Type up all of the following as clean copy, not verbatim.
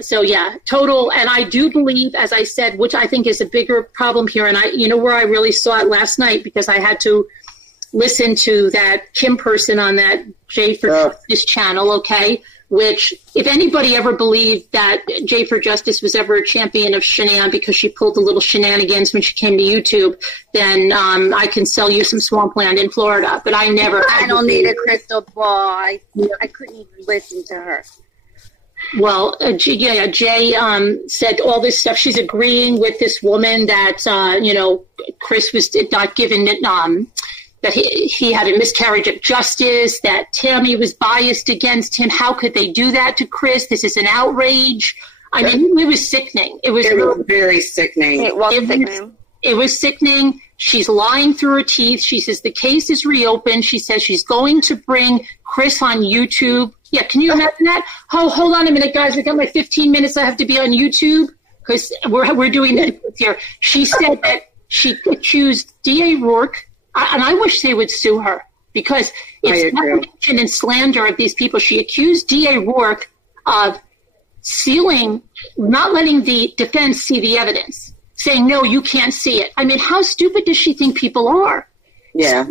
So yeah, total. And I do believe, as I said, which I think is a bigger problem here. And where I really saw it last night, because I had to listen to that Kim person on that J for Justice channel. Okay. Which, if anybody ever believed that J for Justice was ever a champion of Shanann because she pulled the little shenanigans when she came to YouTube, then I can sell you some swampland in Florida. But I never. I don't need a crystal ball. I couldn't even listen to her. Well, Jay said all this stuff. She's agreeing with this woman that, Chris was not given that he had a miscarriage of justice, that Tammy was biased against him. How could they do that to Chris? This is an outrage. I mean, it was sickening. It was very sickening. It was sickening. It was sickening. She's lying through her teeth. She says the case is reopened. She says she's going to bring Chris on YouTube. Yeah, can you imagine that? Oh, hold on a minute, guys. I got my 15 minutes. I have to be on YouTube because we're doing this here. She said that she accused D.A. Rourke, and I wish they would sue her because it's defamation and slander of these people. She accused D.A. Rourke of not letting the defense see the evidence, saying, no, you can't see it. I mean, how stupid does she think people are? Yeah,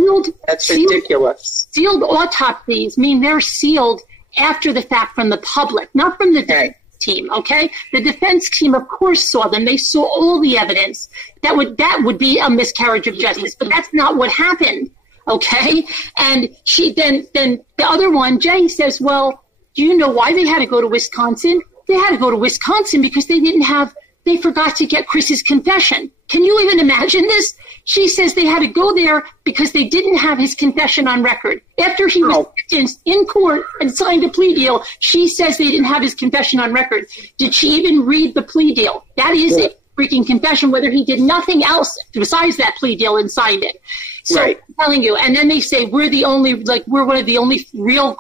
that's ridiculous. Sealed autopsies mean they're sealed after the fact from the public, not from the defense team, okay? The defense team, of course, saw them. They saw all the evidence. That would be a miscarriage of justice, but that's not what happened, okay? And she then the other one, Jay, says, well, do you know why they had to go to Wisconsin? They had to go to Wisconsin because they forgot to get Chris's confession. Can you even imagine this? She says they had to go there because they didn't have his confession on record. After he was sentenced in court and signed a plea deal, she says they didn't have his confession on record. Did she even read the plea deal? That is a freaking confession, whether he did nothing else besides that plea deal and signed it. So I'm telling you, and then they say we're one of the only real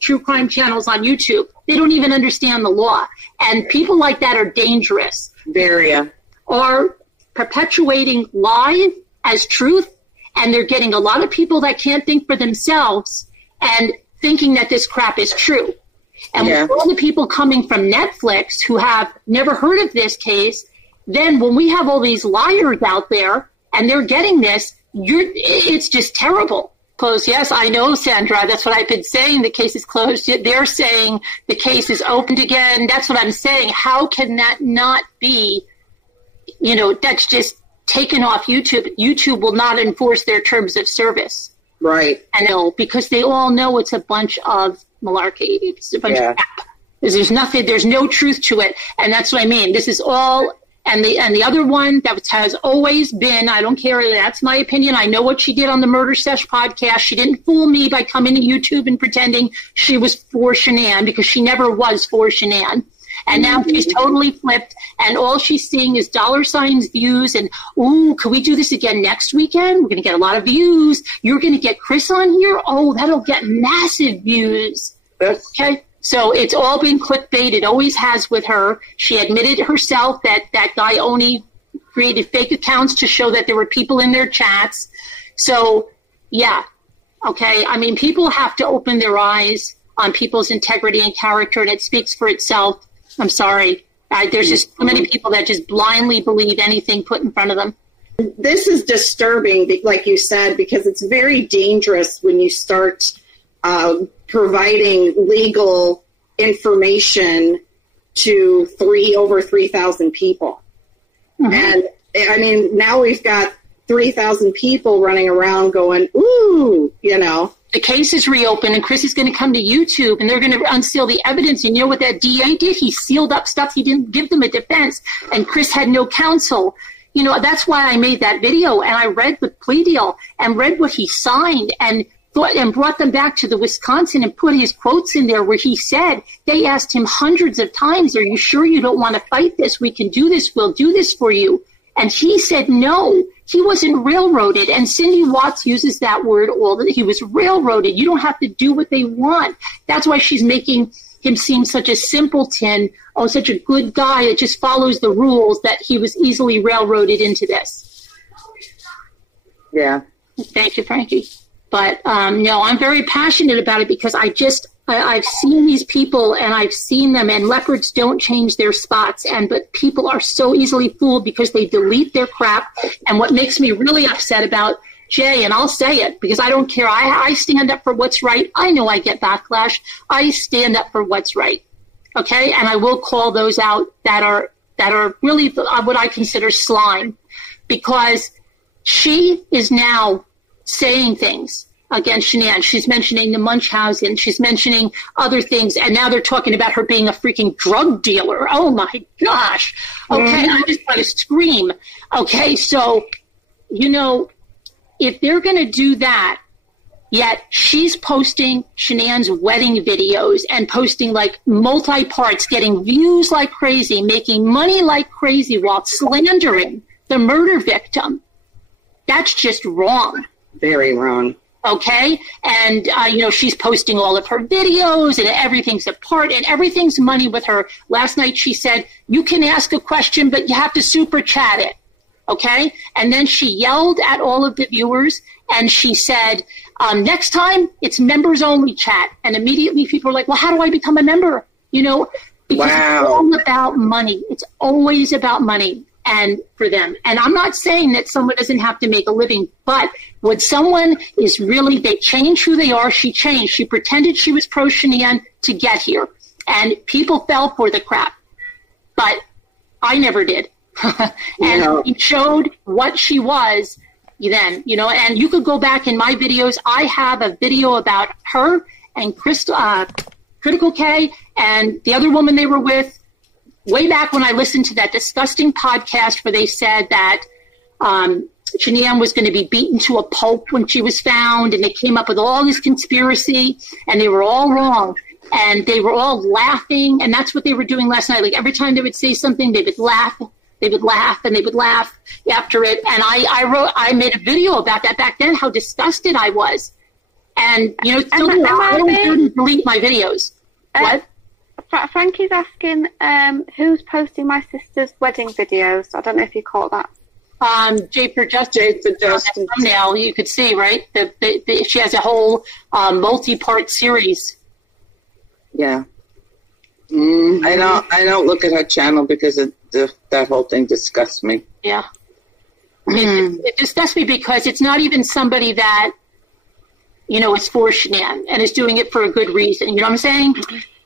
true crime channels on YouTube. They don't even understand the law. And people like that are dangerous. Very. Are perpetuating lies as truth, and they're getting a lot of people that can't think for themselves and thinking that this crap is true. And with all the people coming from Netflix who have never heard of this case, then when we have all these liars out there and they're getting this, it's just terrible. Closed. Yes, I know, Sandra. That's what I've been saying. The case is closed. They're saying the case is opened again. That's what I'm saying. How can that not be? That's just taken off YouTube. YouTube will not enforce their terms of service. Right. I know, because they all know it's a bunch of malarkey. It's a bunch of crap. There's no truth to it. And that's what I mean. This is all, and the other one that has always been, I don't care, that's my opinion. I know what she did on the Murder Sesh podcast. She didn't fool me by coming to YouTube and pretending she was for Shanann, because she never was for Shanann. And now she's totally flipped, and all she's seeing is $, views, and, ooh, can we do this again next weekend? We're going to get a lot of views. You're going to get Chris on here? Oh, that'll get massive views. Okay? So it's all been clickbait. It always has with her. She admitted herself that guy only created fake accounts to show that there were people in their chats. So, yeah. Okay? I mean, people have to open their eyes on people's integrity and character, and it speaks for itself. I'm sorry. There's just so many people that just blindly believe anything put in front of them. This is disturbing, like you said, because it's very dangerous when you start providing legal information to over 3,000 people. Mm-hmm. And, I mean, now we've got 3,000 people running around going, ooh, The case is reopened, and Chris is going to come to YouTube, and they're going to unseal the evidence. And you know what that DA did? He sealed up stuff. He didn't give them a defense, and Chris had no counsel. That's why I made that video, and I read the plea deal and read what he signed and brought them back to the Wisconsin and put his quotes in there where he said, they asked him hundreds of times, are you sure you don't want to fight this? We can do this. We'll do this for you. And he said no. He wasn't railroaded, and Cindy Watts uses that word all the time. He was railroaded. You don't have to do what they want. That's why she's making him seem such a simpleton, such a good guy that just follows the rules, that he was easily railroaded into this. Yeah. Thank you, Frankie. But, no, I'm very passionate about it because I've seen these people, and I've seen them, and leopards don't change their spots, but people are so easily fooled because they delete their crap. And what makes me really upset about Jay, and I'll say it because I don't care. I stand up for what's right. I know I get backlash. I stand up for what's right. Okay, and I will call those out that are really what I consider slime, because she is now saying things against Shanann. She's mentioning the Munchausen. She's mentioning other things. And now they're talking about her being a freaking drug dealer. Oh, my gosh. Okay, I just want to scream. Okay, so, if they're going to do that, yet she's posting Shanann's wedding videos and posting like multi-parts, getting views like crazy, making money like crazy while slandering the murder victim. That's just wrong. Very wrong. Okay. And, she's posting all of her videos and everything's a part and everything's money with her. Last night she said, you can ask a question, but you have to super chat it. Okay. And then she yelled at all of the viewers and she said, next time it's members only chat. And immediately people are like, well, how do I become a member? Because It's all about money. It's always about money. And for them. And I'm not saying that someone doesn't have to make a living, but when someone is really, they change who they are, she changed. She pretended she was pro Shanann to get here. And people fell for the crap. But I never did. And she showed what she was then, and you could go back in my videos. I have a video about her and Critical K and the other woman they were with. Way back when I listened to that disgusting podcast where they said that Shanann was going to be beaten to a pulp when she was found, and they came up with all this conspiracy, and they were all wrong, and they were all laughing, and that's what they were doing last night. Like every time they would say something, they would laugh, and they would laugh after it. And I made a video about that back then, how disgusted I was, and still I don't delete my videos. What? Frankie's asking who's posting my sister's wedding videos. I don't know if you caught that. Jay for Justice. Thumbnail, you could see, right? She has a whole multi-part series. Yeah. I don't look at her channel because that whole thing disgusts me. Yeah. It disgusts me because it's not even somebody that is for Shanann and is doing it for a good reason. You know what I'm saying?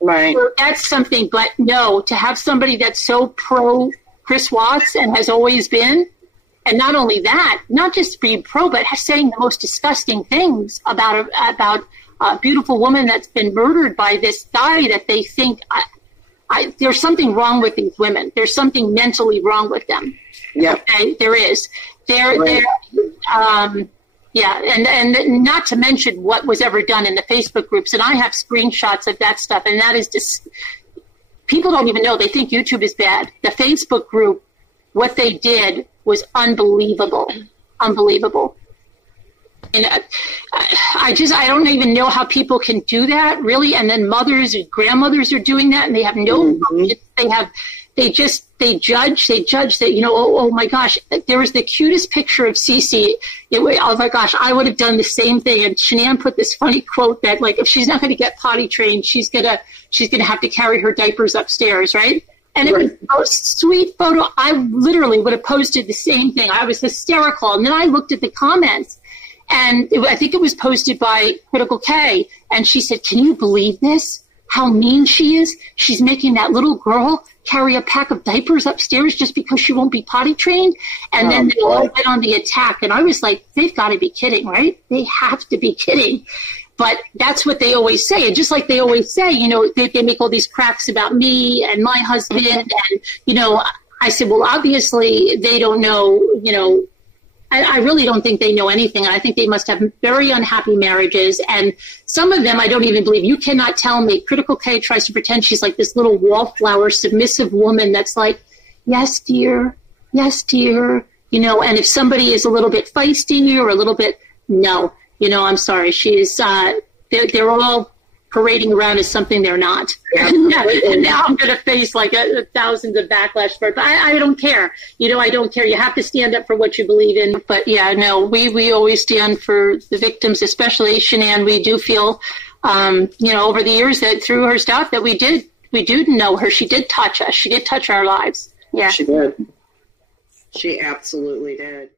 Right. So that's something, but no, to have somebody that's so pro Chris Watts and has always been, and not only that, not just being pro, but saying the most disgusting things about a beautiful woman that's been murdered by this guy that they think, there's something wrong with these women. There's something mentally wrong with them. Yeah. Okay? There is. Yeah, and not to mention what was ever done in the Facebook groups. And I have screenshots of that stuff, and that is just, people don't even know. They think YouTube is bad. The Facebook group, what they did was unbelievable. Unbelievable. And I don't even know how people can do that, really. And then mothers and grandmothers are doing that, and they have no, they judge that, oh my gosh, there was the cutest picture of Cece. Oh my gosh, I would have done the same thing. And Shanann put this funny quote that, like, if she's not going to get potty trained, she's going to have to carry her diapers upstairs, right? And it was the most sweet photo. I literally would have posted the same thing. I was hysterical. And then I looked at the comments, and I think it was posted by Critical K, and she said, can you believe this? How mean she is? She's making that little girl carry a pack of diapers upstairs just because she won't be potty trained. And then they all went on the attack. And I was like, they've got to be kidding, right? They have to be kidding. But that's what they always say. And just like they always say, they make all these cracks about me and my husband. And, I said, well, obviously they don't know, I really don't think they know anything. I think they must have very unhappy marriages. And some of them, I don't even believe. You cannot tell me. Critical K tries to pretend she's like this little wallflower, submissive woman that's like, yes, dear. Yes, dear. And if somebody is a little bit feisty or a little bit, no. I'm sorry. She's, they're all parading around as something they're not. Yeah. And now I'm going to face like thousands of backlash for it. But I don't care. I don't care. You have to stand up for what you believe in. But yeah, no, we always stand for the victims, especially Shanann. We do feel over the years that through her stuff that we do know her. She did touch us. She did touch our lives. Yeah. She did. She absolutely did.